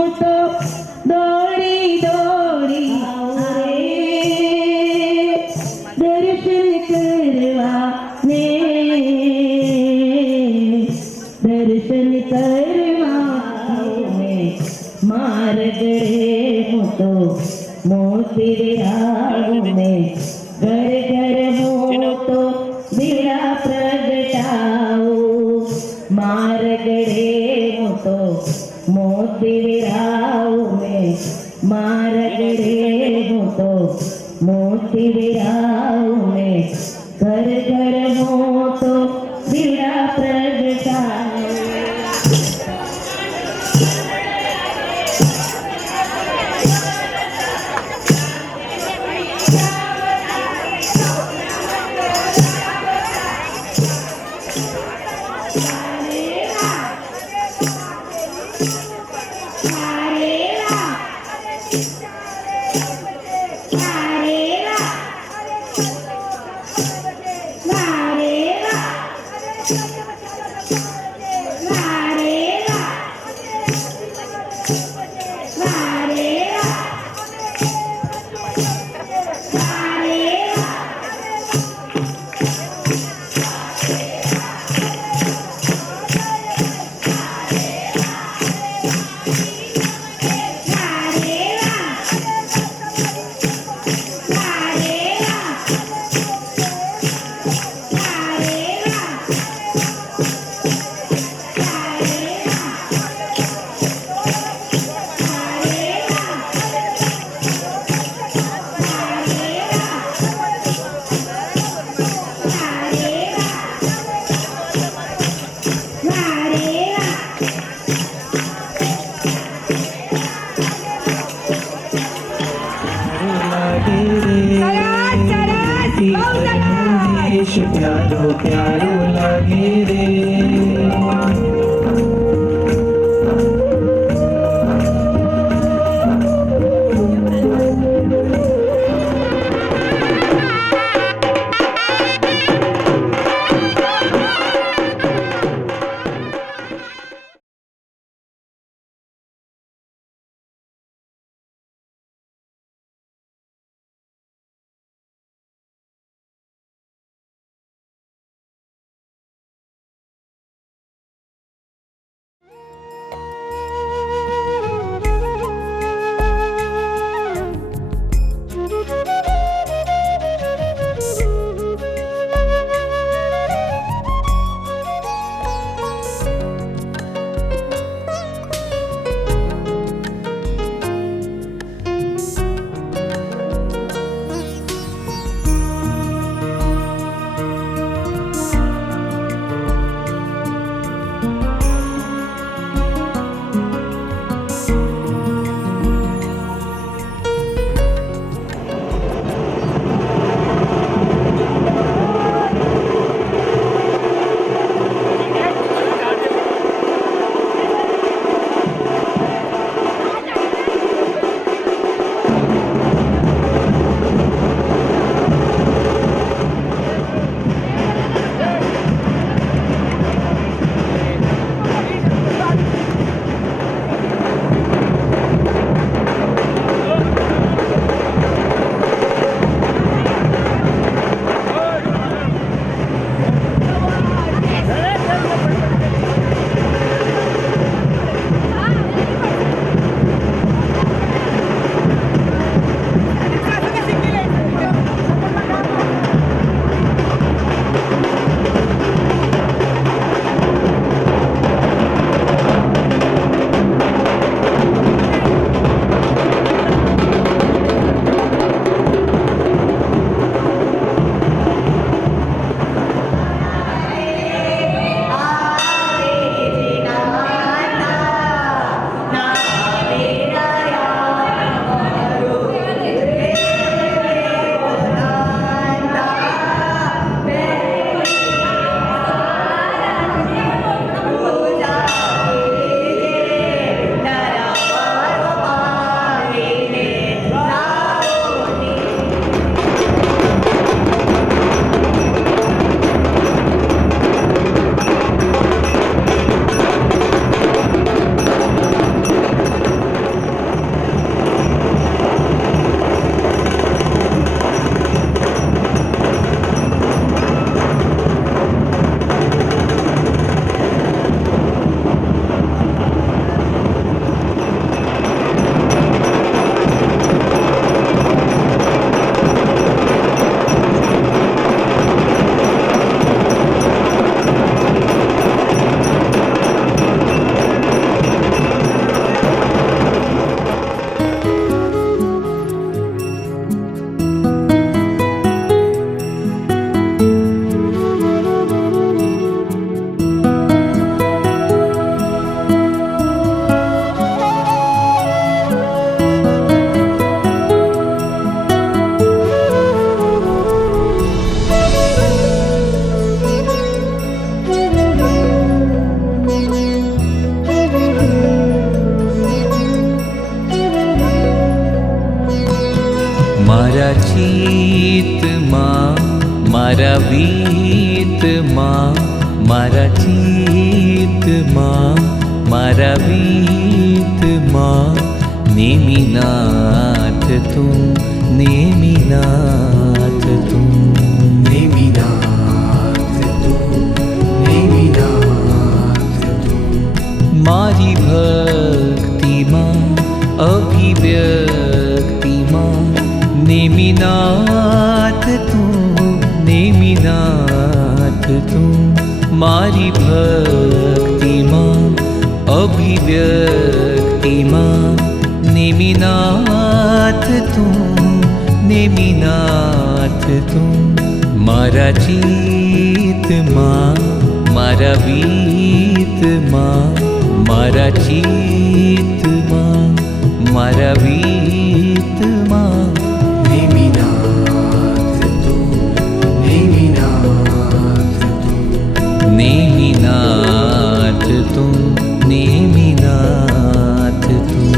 હું તો દોડી દોડી દર્શન કરવા ને દર્શન કરવા ને માર્ગે હું તો મોતી આવું ને ઘર ઘર હું તો દીવા પ્રગટાવું માર્ગે હું તો મોતી વિરાવું ને માર્ગે હું તો મોતી વિરાવું ને ઘર ઘર હું તો દીવા પ્રગટાવું મારા ચિત્તમાં મારા વીતમાં મારા ચિત્તમાં મારા વીતમાં નેમિનાથ તું નેમિનાથ તું નેમિનાથ તું નેમિનાથ તું મારી ભક્તિમાં અભિવ્યક્તિમાં નેમિનાથ તું નેમિનાથ તું મારી ભક્તિમાં અભિવ્યક્તિમાં નેમિનાથ તું નેમિનાથ તું મારા ચિત્તમાં મારા વીતમાં મારા ચિત્તમાં મારા વીતમાં નેમિનાથ તું નેમિનાથ તું નેમિનાથ તું નેમિનાથ તું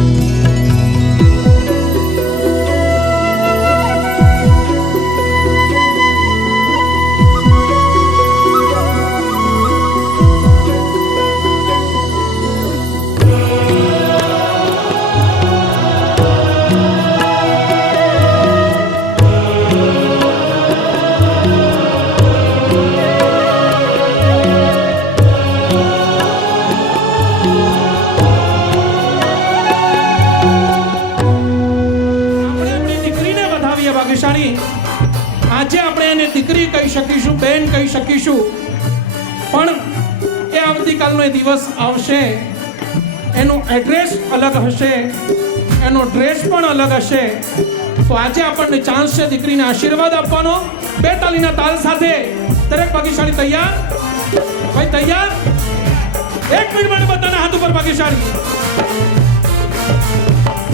આજે આપણે એને દીકરી કહી શકીશું, બેન કહી શકીશું, પણ એ આવતીકાલનો એ દિવસ આવશે, એનું એડ્રેસ અલગ હશે, એનો ડ્રેસ પણ અલગ હશે. તો આજે આપણને ચાન્સ છે દીકરીને આશીર્વાદ આપવાનો. બે તાલીના તાલ સાથે દરેક ભાગ્યશાળી તૈયાર? ભાઈ તૈયાર? એક મિનિટ માટે બધાના હાથ ઉપર ભાગ્યશાળી.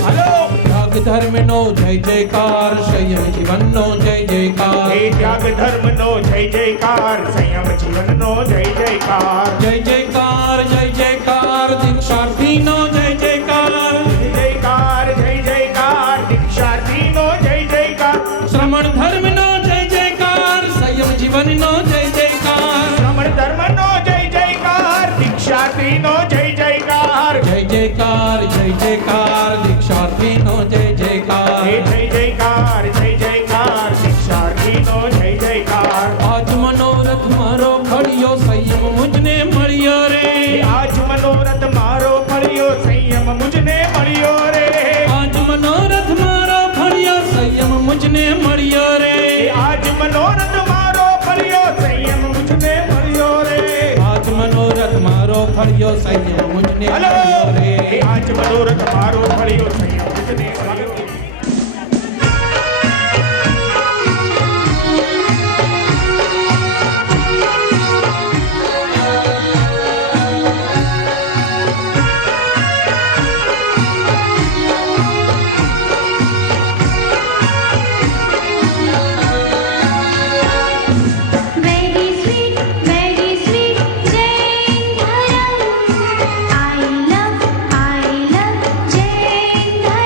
હાલો. ધર્મનો જય જયકાર, સંયમ જીવનનો જય જયકાર. હે ત્યાગ ધર્મનો જય જયકાર, સંયમ જીવનનો જય જયકાર. જય જયકાર જય જયકાર, દીક્ષાર્થીનો જય જયકાર. જય જયકાર જય જયકાર, દીક્ષાર્થીનો જય જયકાર. શ્રમણ ધર્મનો જય જયકાર, સંયમ જીવનનો જય જયકાર. શ્રમણ ધર્મનો જય જયકાર, દીક્ષાર્થીનો જય જયકાર. જય જયકાર જય જયકાર, દીક્ષાર્થીનો જય જયકાર. હે જય જયકાર જય જયકાર, દીક્ષાર્થીનો જય જયકાર. આજ મનોરથ મારો ફળ્યો, સંયમ મુજને મળ્યો રે. આજ મનોરથ મારો ફળ્યો, સંયમ મુજને મળ્યો રે. આજ મનોરથ મારો ફળ્યો, સંયમ મુજને મળ્યો રે. આજ મનોરથ મારો ફળ્યો, સંયમ મુજને મળ્યો રે. આજ મનોરથ મારો ફળ્યો, સંયમ મુજને હલો મળ્યો રે. આજ મનોરથ મારો ફળ્યો, સંયમ મુજને મળ્યો રે. Very sweet, Jain Dharam. I love Jain Dharam.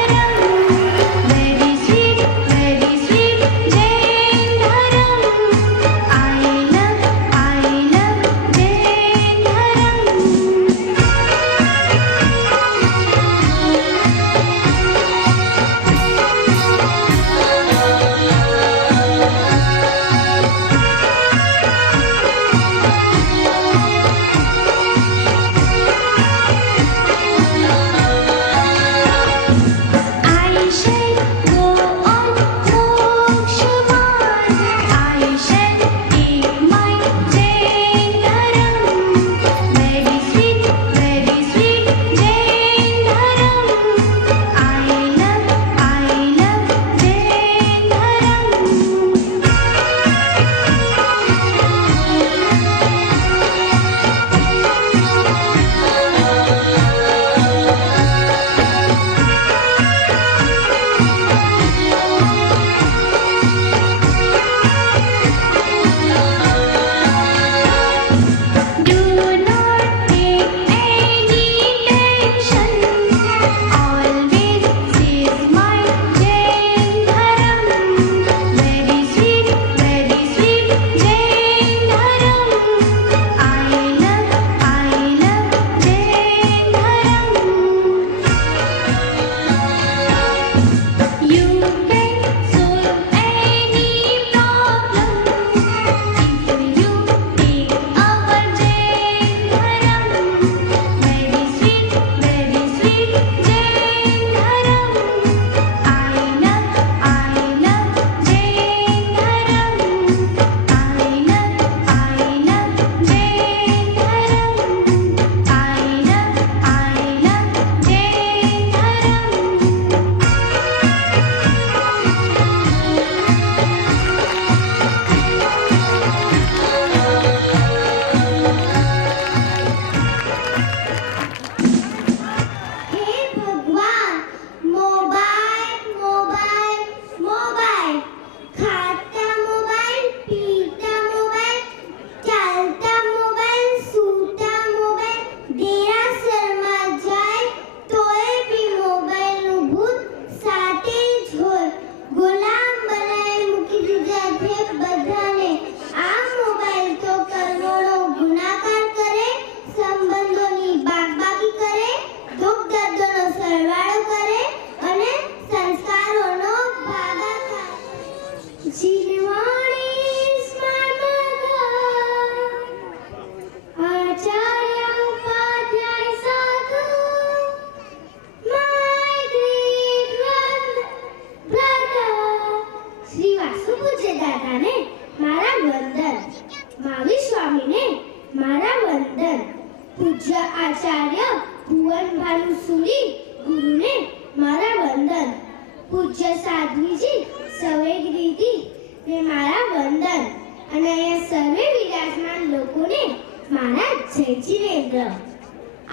પૂજ્ય સાધ્વીજી, સૌએ કીધી ને મારા વંદન અને અહીંયા સર્વે વિરાજમાન લોકોને મારા જય જીનેન્દ્ર.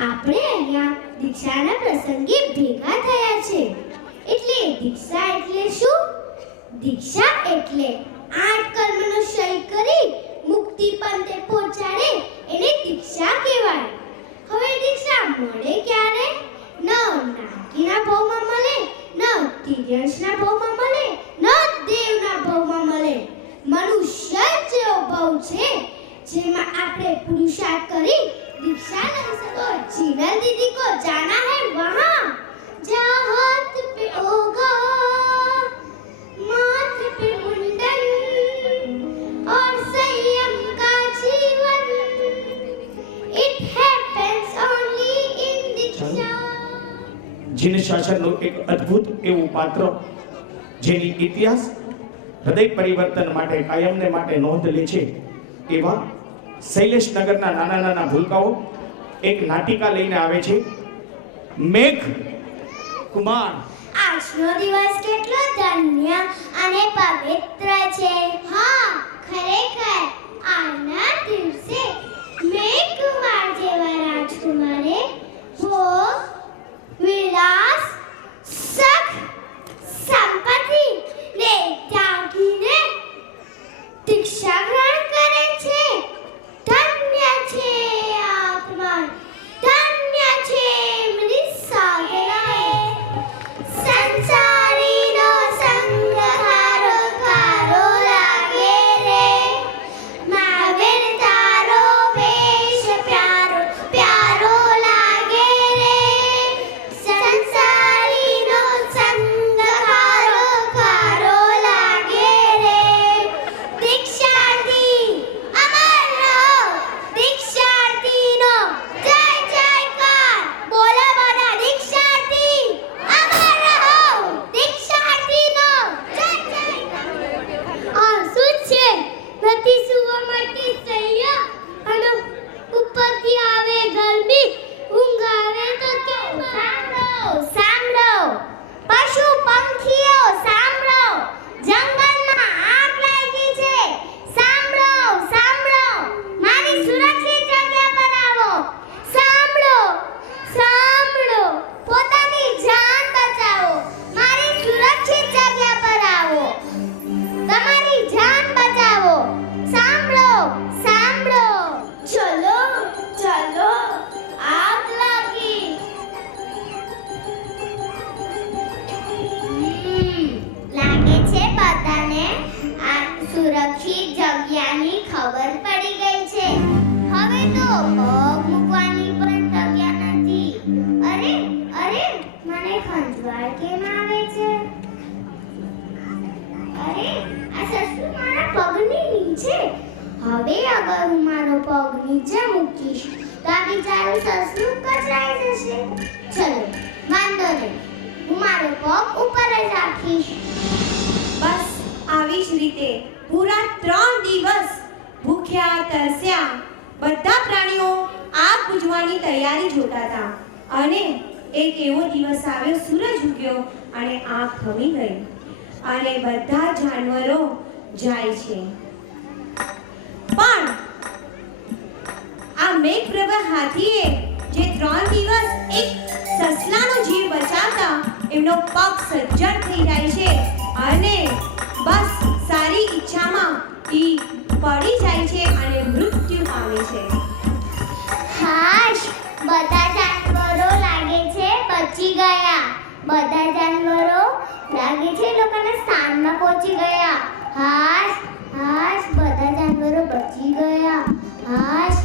આપણે અહીંયા દીક્ષાના પ્રસંગે ભેગા થયા છે. એટલે દીક્ષા એટલે શું? દીક્ષા એટલે 8 કર્મનો ક્ષય કરી મુક્તિ પંથે પહોંચાડે એને દીક્ષા કહેવાય. હવે દીક્ષા મળે ક્યારે? ન નાગીના ભાવમાં મળે, ન તિર્યંશના ભાવમાં મળે, ન દેવના ભાવમાં મળે. મનુષ્ય જેવો ભાવ છે જેમાં આપણે પુરુષાર્થ કરી दीक्षा ले सको. जीनल दीदी को जाना है वहाँ जहाँ हाथ पे होगा माथे पे मुंडन और संयम का जीवन. It happens only in दीक्षा. જીન શાસનનું એક અદ્ભુત એવું પાત્ર જેની ઇતિહાસ હૃદય પરિવર્તન માટે કાયમને માટે નોંધ લે છે એવા શૈલેષનગરના નાના નાના ભૂલકાઓ એક નાટિકા લઈને આવે છે, મેઘ કુમાર. આજનો દિવસ કેટલો ધન્ય અને પવિત્ર છે. હા, ખરેખર આજના દિવસે મેઘકુમાર જેવા રાજકુમારે ભોગ, વિલાસ, સુખ, સંપત્તિ ને ત્યાગીને દીક્ષા ગ્રહણ કરે છે. ધન્ય છે આત્મા, ધન્ય છે એમની સાધનાએ. સંસારીનો સંગ હારો કારો લાગે રે, મહાવીર તારો વેશ પ્યારો પ્યારો લાગે રે. સંસારીનો સંગ હારો કારો લાગે રે. દીક્ષાર્થી અમર રહો, દીક્ષાર્થીનો જય જયકાર. બોલો બોલો દીક્ષાર્થી અમર રહો, દીક્ષાર્થીનો જય જયકાર. આ શું છે? નથી સુવા માટે સૈયા અને ઉપરથી આવે ગરમી, ઊંઘ આવે તો કેમ? સાંભળો સાંભળો પશુ પંખીઓ, સાંભળો જંગલમાં આગ લાગી છે. સાંભળો સાંભળો મારી સુરક્ષિત જગ્યા પર આવો. સાંભળો સાંભળો પોતાની જાન બચાવો. મારી સુરક્ષિત જગ્યા પર આવો. તમારી જાન બચાવો. સાંભળો સાંભળો. ચલો ચલો આગ લાગી. લાગે છે બધાને આ સુરક્ષિત જગ્યાની ખબર પડી ગઈ છે. હવે તો પગ મૂકવાની પણ જગ્યા નથી. અરે અરે મને ખંજવાળ કેમ આવે છે? અરે આ સસલું મારા પગની નીચે. હવે અગર હું મારો પગ નીચે મૂકીશ તો આ બિચારું સસલું કચરાઈ જશે. ચલો વાંધો નહીં, હું મારો પગ ઉપર જ રાખીશ. બસ આવી જ રીતે પૂરા 3 દિવસ ભૂખ્યા તરસ્યા બધા પ્રાણીઓ આગ બુઝવાની તૈયારી જોતા હતા. અને એક એવો દિવસ આવ્યો, સૂરજ ઉગ્યો અને આગ થમી ગઈ અને બધા જાનવરો જાય છે. પણ આ મેઘપ્રભા હાથીએ જે 3 દિવસ એક સસલાનો જીવ બચાવતા એમનો પગ સજ્જડ થઈ જાય છે અને બસ સારી ઈચ્છામાં ઈ પડી જાય છે અને મૃત્યુ પામે છે. હાશ, બધા જાનવરો લાગે છે બચી ગયા. બધા જાનવરો લાગે છે લોકોના સ્થાનમાં પહોંચી ગયા. હાશ હાશ બધા જાનવરો બચી ગયા. હાશ